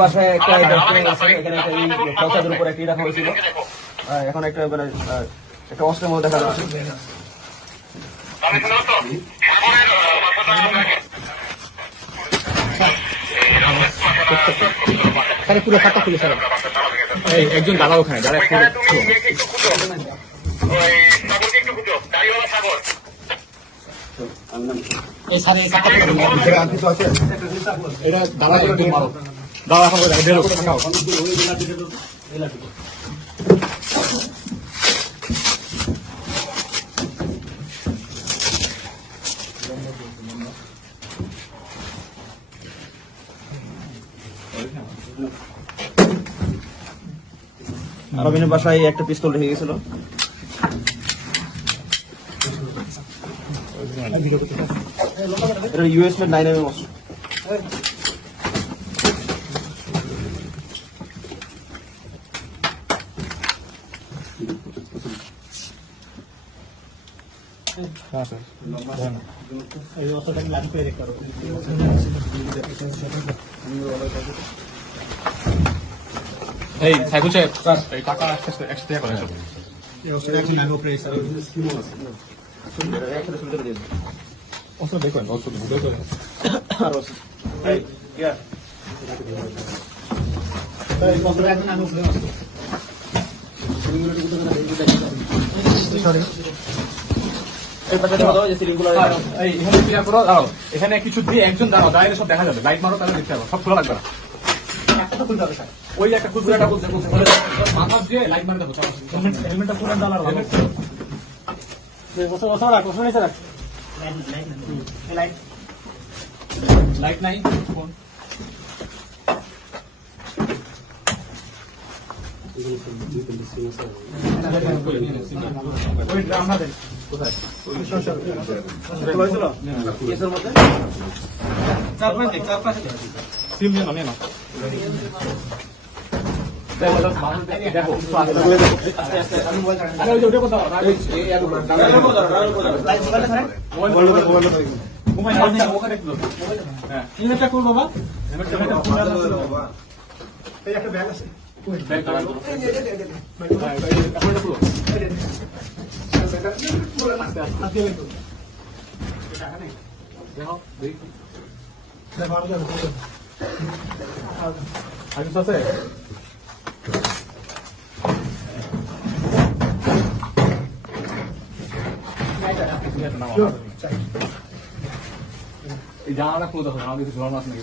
বাসায় একটা এখানে খরচাদের উপর একটি রাখা হয়েছিল। এখন একটা মানে একটা অস্ত্রের মধ্যে দেখা যাচ্ছে। পুরো খাতা খুলে স্যার একজন দাঁড়া ওখানে দাঁড়ায় এটা দাঁড়া করে মারো দাঁড়া এখন বেরো থাকাও আরবিনের বাসায় একটা পিস্তল রেখে গেছিল। এটা ইউএস মেড 9mm অস্ত্র। এই সাইকুল সাহেব এই টাকা একসাথে করে সব দেখবেন এখানে কিছু দিয়ে একজন দাঁড়াও দাঁড়িয়ে সব দেখা যাবে লাইট মারো তাহলে দেখতে পাবো সব খোলা লাগবে না ওই একটা খুচরো একটা বলছে মাথা দিয়ে লাইট মারতে হবে হেলমেটটা পুরো ডালার লাইট নাই ফোন একটা ব্যাগ আছে এই জানালা খুলে দেখো আমাদের কিছু ধরন আছে নাকি